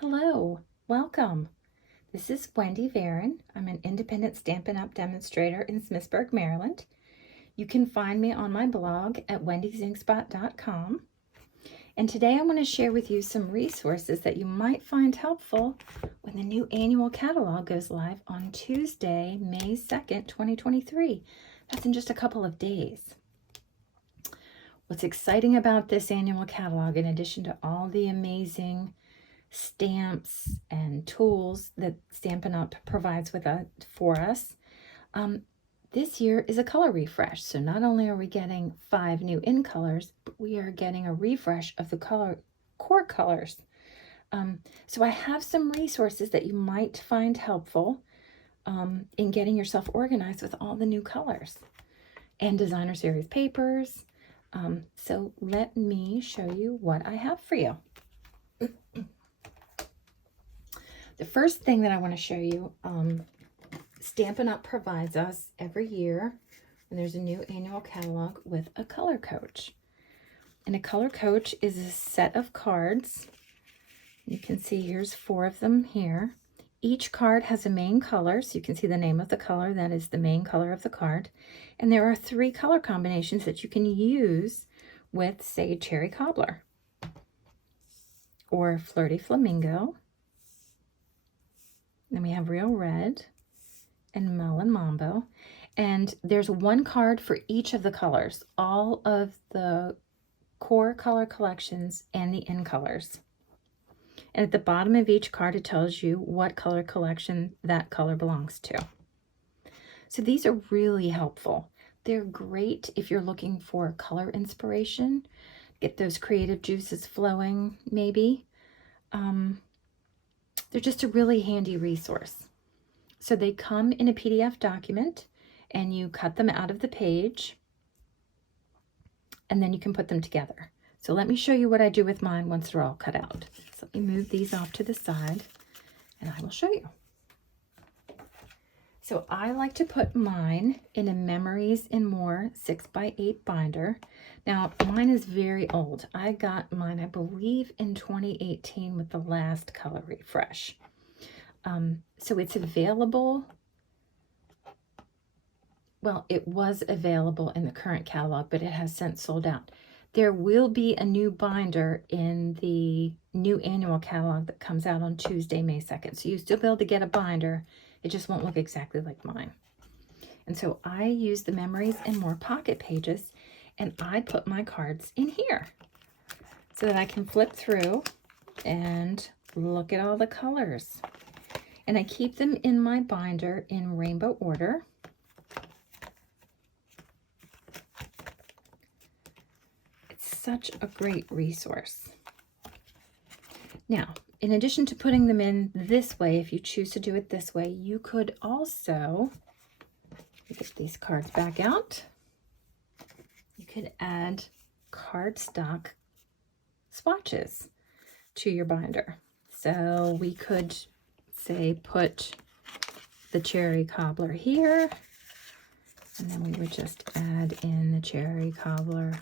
Hello, welcome. This is Wendy Varron. I'm an independent Stampin' Up! Demonstrator in Smithsburg, Maryland. You can find me on my blog at wendyzinkspot.com. And today I want to share with you some resources that you might find helpful when the new annual catalog goes live on Tuesday, May 2nd, 2023. That's in just a couple of days. What's exciting about this annual catalog, in addition to all the amazing stamps and tools that Stampin' Up! Provides for us, this year is a color refresh. So not only are we getting 5 new in colors, but we are getting a refresh of the core colors. So I have some resources that you might find helpful in getting yourself organized with all the new colors and designer series papers. So let me show you what I have for you. The first thing that I want to show you, Stampin' Up! Provides us every year when there's a new annual catalog with a color coach. And a color coach is a set of cards. You can see here's 4 of them here. Each card has a main color, so you can see the name of the color. That is the main color of the card. And there are 3 color combinations that you can use with, say, Cherry Cobbler or Flirty Flamingo. Then we have Real Red and Melon Mambo. And there's 1 card for each of the colors, all of the core color collections and the in colors. And at the bottom of each card, it tells you what color collection that color belongs to. So these are really helpful. They're great if you're looking for color inspiration, get those creative juices flowing, maybe. They're just a really handy resource. So they come in a PDF document and you cut them out of the page and then you can put them together. So let me show you what I do with mine once they're all cut out. So let me move these off to the side and I will show you. So I like to put mine in a Memories and More 6x8 binder. Now mine is very old. I got mine, I believe, in 2018 with the last color refresh. So it's available. Well, it was available in the current catalog, but it has since sold out. There will be a new binder in the new annual catalog that comes out on Tuesday, May 2nd. So you'll still be able to get a binder. It just won't look exactly like mine. And so I use the Memories and More pocket pages, and I put my cards in here so that I can flip through and look at all the colors. And I keep them in my binder in rainbow order. It's such a great resource. Now, in addition to putting them in this way, if you choose to do it this way, you could also get these cards back out. You could add cardstock swatches to your binder. So we could say put the Cherry Cobbler here, and then we would just add in the Cherry Cobbler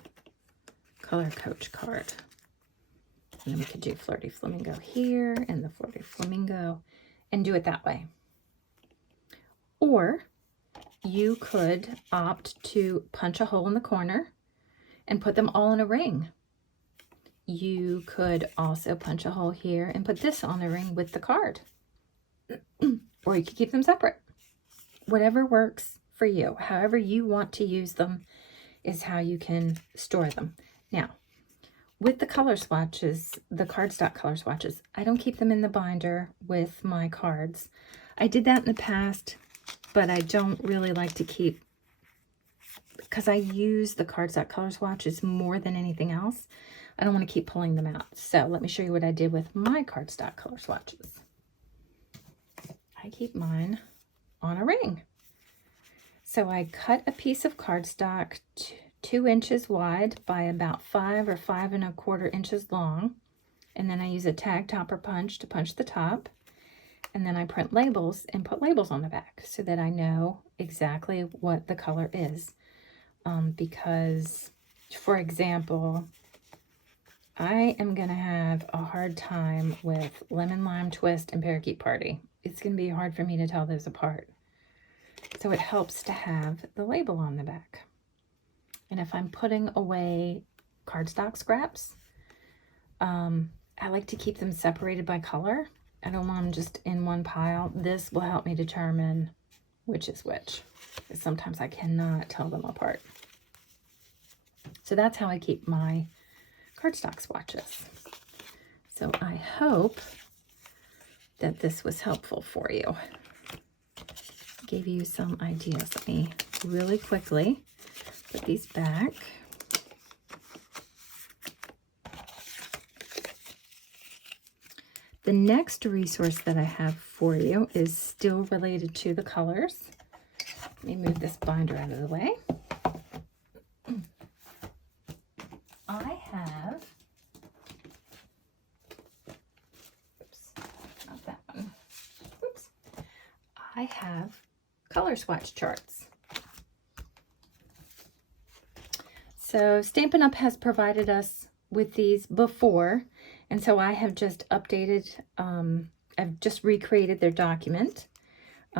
color coach card. And then we could do Flirty Flamingo here and the Flirty Flamingo and do it that way. Or you could opt to punch a hole in the corner and put them all in a ring. You could also punch a hole here and put this on the ring with the card. Or you could keep them separate. Whatever works for you. However you want to use them is how you can store them. Now, with the color swatches, the cardstock color swatches, I don't keep them in the binder with my cards. I did that in the past, but I don't really like to keep, because I use the cardstock color swatches more than anything else. I don't want to keep pulling them out. So let me show you what I did with my cardstock color swatches. I keep mine on a ring. So I cut a piece of cardstock 2 inches wide by about 5 or 5 1/4 inches long. And then I use a tag topper punch to punch the top. And then I print labels and put labels on the back so that I know exactly what the color is. Because, for example, I am going to have a hard time with Lemon Lime Twist and Parakeet Party. It's going to be hard for me to tell those apart. So it helps to have the label on the back. And if I'm putting away cardstock scraps, I like to keep them separated by color. I don't want them just in one pile. This will help me determine which is which, because sometimes I cannot tell them apart. So that's how I keep my cardstock swatches. So I hope that this was helpful for you. Gave you some ideas. Let me really quickly put these back. The next resource that I have for you is still related to the colors. Let me move this binder out of the way. I have, oops, not that one. Oops. I have color swatch charts. So Stampin' Up! Has provided us with these before, and so I have just updated, I've just recreated their document.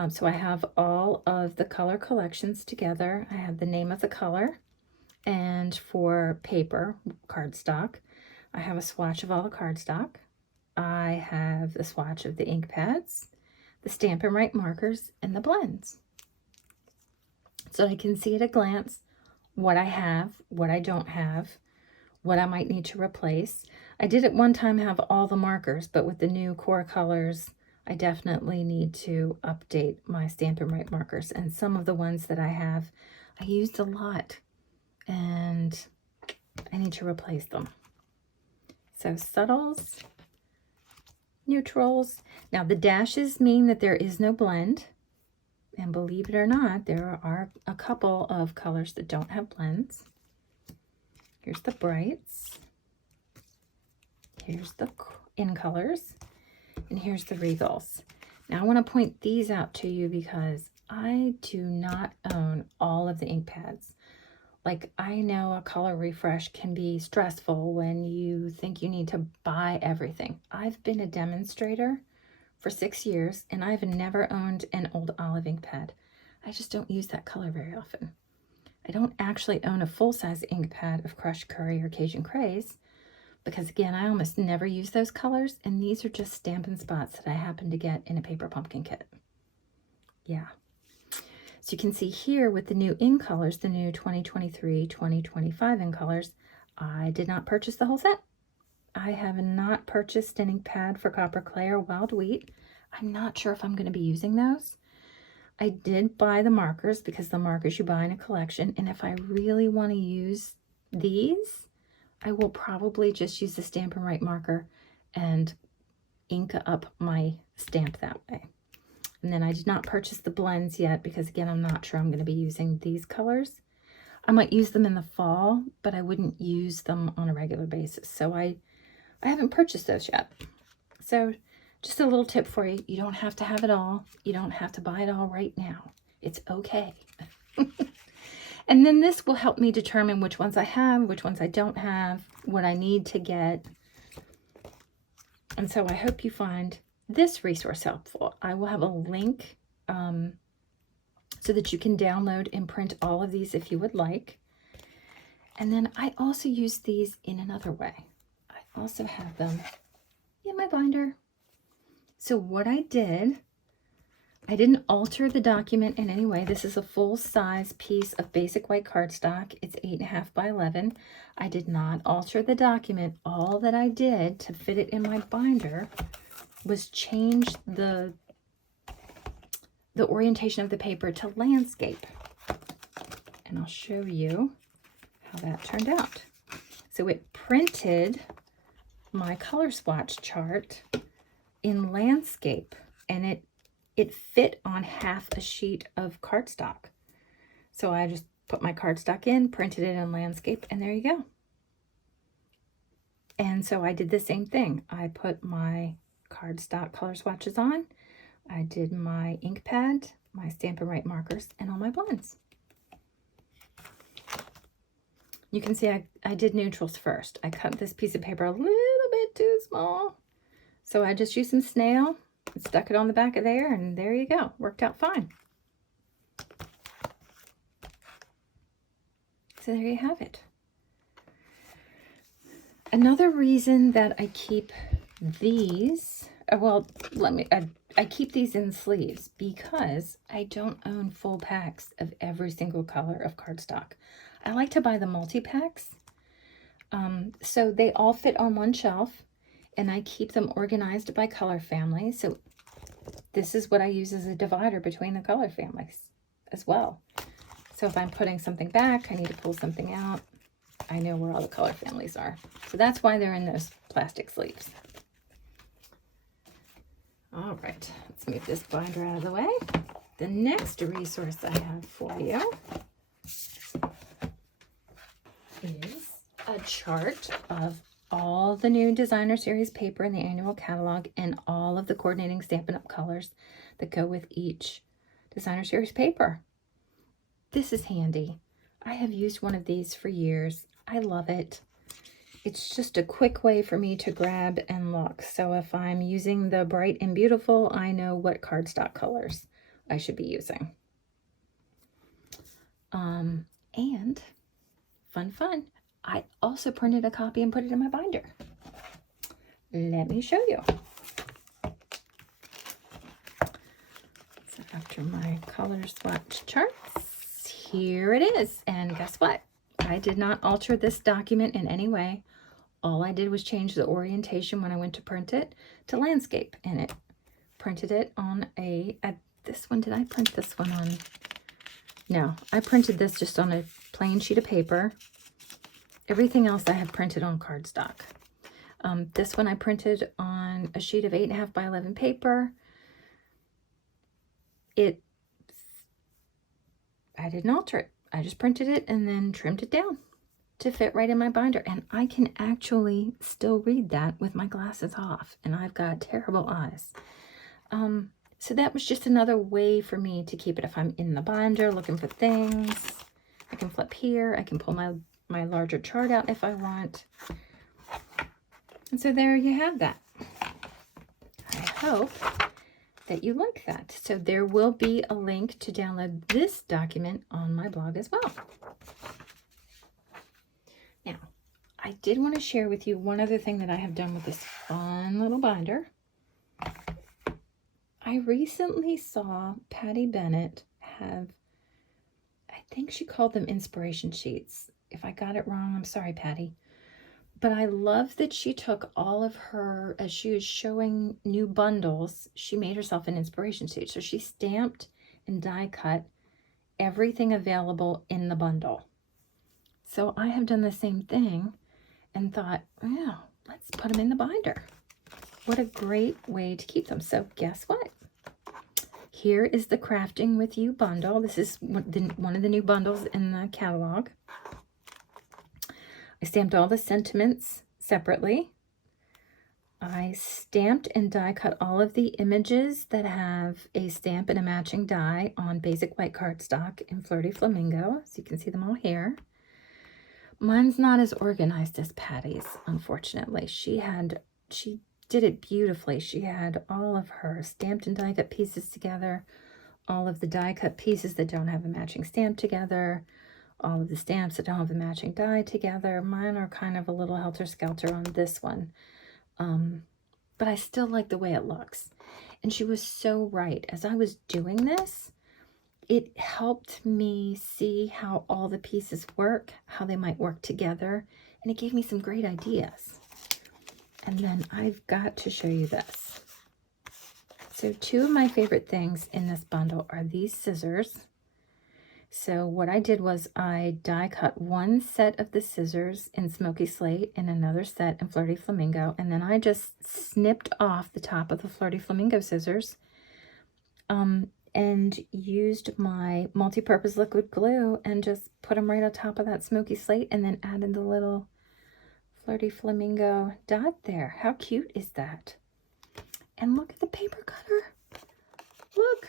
So I have all of the color collections together. I have the name of the color, and for paper, cardstock, I have a swatch of all the cardstock. I have the swatch of the ink pads, the Stampin' Up! Markers, and the blends. So I can see at a glance what I have, what I don't have, what I might need to replace. I did at one time have all the markers, but with the new core colors, I definitely need to update my Stampin' Up! Markers. And some of the ones that I have, I used a lot, and I need to replace them. So subtles, neutrals. Now the dashes mean that there is no blend. And believe it or not, there are a couple of colors that don't have blends. Here's the brights. Here's the in colors. And here's the regals. Now I want to point these out to you because I do not own all of the ink pads. Like, I know a color refresh can be stressful when you think you need to buy everything. I've been a demonstrator for 6 years, and I've never owned an old olive ink pad. I just don't use that color very often. I don't actually own a full-size ink pad of Crushed Curry or Cajun Craze, because again, I almost never use those colors, and these are just Stampin' Spots that I happen to get in a paper pumpkin kit. Yeah. So you can see here with the new in colors, the new 2023-2025 in colors, I did not purchase the whole set. I have not purchased an ink pad for Copper Clay or Wild Wheat. I'm not sure if I'm going to be using those. I did buy the markers because the markers you buy in a collection, and if I really want to use these, I will probably just use the Stampin' Up! Marker and ink up my stamp that way. And then I did not purchase the blends yet because, again, I'm not sure I'm going to be using these colors. I might use them in the fall, but I wouldn't use them on a regular basis. So I haven't purchased those yet. So just a little tip for you. You don't have to have it all. You don't have to buy it all right now. It's okay. And then this will help me determine which ones I have, which ones I don't have, what I need to get. And so I hope you find this resource helpful. I will have a link so that you can download and print all of these if you would like. And then I also use these in another way. I also have them in my binder. So what I did, I didn't alter the document in any way. This is a full-size piece of basic white cardstock. It's 8.5 by 11. I did not alter the document. All that I did to fit it in my binder was change the orientation of the paper to landscape. And I'll show you how that turned out. So it printed my color swatch chart in landscape, and it fit on half a sheet of cardstock. So I just put my cardstock in, printed it in landscape, and there you go. And so I did the same thing. I put my cardstock color swatches on. I did my ink pad, my Stampin' Up! Markers, and all my blends. You can see I did neutrals first. I cut this piece of paper a little bit too small. So I just used some snail and stuck it on the back of there, and there you go. Worked out fine. So there you have it. Another reason that I keep these, well, I keep these in sleeves because I don't own full packs of every single color of cardstock. I like to buy the multi-packs. So they all fit on one shelf, and I keep them organized by color family. So this is what I use as a divider between the color families as well. So if I'm putting something back, I need to pull something out, I know where all the color families are. So that's why they're in those plastic sleeves. All right, let's move this binder out of the way. The next resource I have for you is a chart of all the new designer series paper in the annual catalog and all of the coordinating Stampin' Up! Colors that go with each designer series paper. This is handy. I have used one of these for years. I love it. It's just a quick way for me to grab and look. So if I'm using the Bright and Beautiful, I know what cardstock colors I should be using. And fun, I also printed a copy and put it in my binder. Let me show you. So after my color swatch charts, here it is. And guess what? I did not alter this document in any way. All I did was change the orientation when I went to print it to landscape, and it printed it on this one. Did I print this one on? No, I printed this just on a plain sheet of paper. Everything else I have printed on cardstock. This one I printed on a sheet of 8.5 by 11 paper. I didn't alter it. I just printed it and then trimmed it down to fit right in my binder. And I can actually still read that with my glasses off, and I've got terrible eyes. So that was just another way for me to keep it. If I'm in the binder looking for things, I can flip here. I can pull my larger chart out if I want. And so there you have that. I hope that you like that. So there will be a link to download this document on my blog as well. Now, I did want to share with you one other thing that I have done with this fun little binder. I recently saw Patty Bennett have, I think she called them inspiration sheets. If I got it wrong, I'm sorry, Patty. But I love that she took all of her, as she was showing new bundles, she made herself an inspiration sheet. So she stamped and die cut everything available in the bundle. So I have done the same thing and thought, well, let's put them in the binder. What a great way to keep them. So guess what? Here is the Crafting With You bundle. This is one of the new bundles in the catalog. I stamped all the sentiments separately. I stamped and die cut all of the images that have a stamp and a matching die on basic white cardstock in Flirty Flamingo. So you can see them all here. Mine's not as organized as Patty's, unfortunately. She did it beautifully. She had all of her stamped and die cut pieces together, all of the die cut pieces that don't have a matching stamp together, all of the stamps that don't have a matching die together. Mine are kind of a little helter-skelter on this one. But I still like the way it looks. And she was so right. As I was doing this, it helped me see how all the pieces work, how they might work together, and it gave me some great ideas. And then I've got to show you this. So two of my favorite things in this bundle are these scissors. So what I did was I die cut one set of the scissors in Smoky Slate and another set in Flirty Flamingo, and then I just snipped off the top of the Flirty Flamingo scissors and used my multi-purpose liquid glue and just put them right on top of that Smoky Slate, and then added the little Flirty Flamingo dot there. How cute is that? And look at the paper cutter. Look,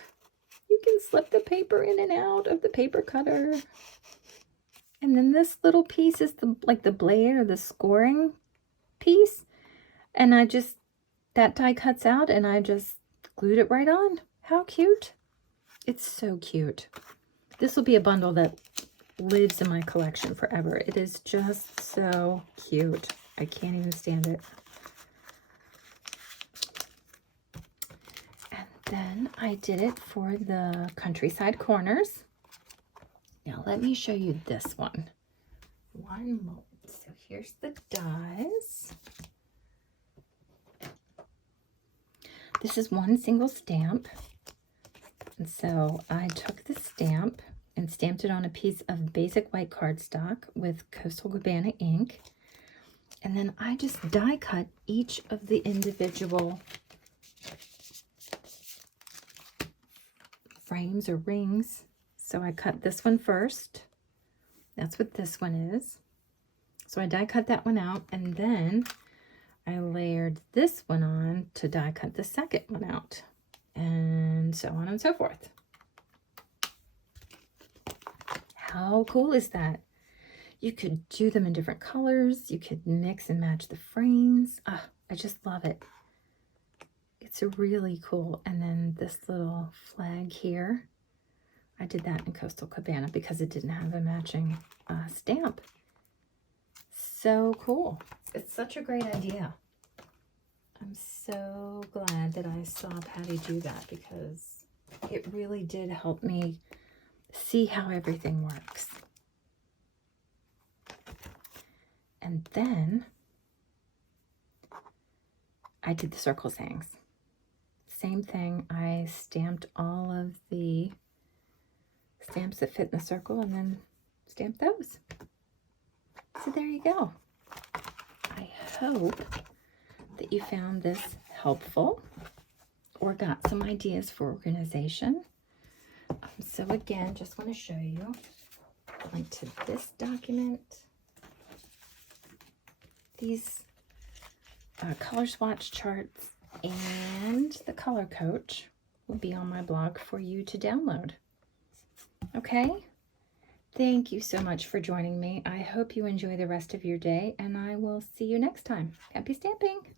you can slip the paper in and out of the paper cutter. And then this little piece is like the blade or the scoring piece. And that die cuts out and I just glued it right on. How cute. It's so cute. This will be a bundle that lives in my collection forever. It is just so cute. I can't even stand it. And then I did it for the countryside corners. Now let me show you this one. One moment. So here's the dies. This is one single stamp. And so I took the stamp and stamped it on a piece of basic white cardstock with Coastal Cabana ink. And then I just die cut each of the individual frames or rings. So I cut this one first. That's what this one is. So I die cut that one out, and then I layered this one on to die cut the second one out, and so on and so forth. How cool is that? You could do them in different colors. You could mix and match the frames. I just love it. It's really cool. And then this little flag here, I did that in Coastal Cabana because it didn't have a matching stamp. So cool. It's such a great idea. I'm so glad that I saw Patty do that because it really did help me see how everything works. And then I did the circle sayings. Same thing. I stamped all of the stamps that fit in the circle and then stamped those. So there you go. I hope that you found this helpful or got some ideas for organization. So again, just want to show you a link to this document. These color swatch charts and the color coach will be on my blog for you to download. Okay? Thank you so much for joining me. I hope you enjoy the rest of your day, and I will see you next time. Happy stamping!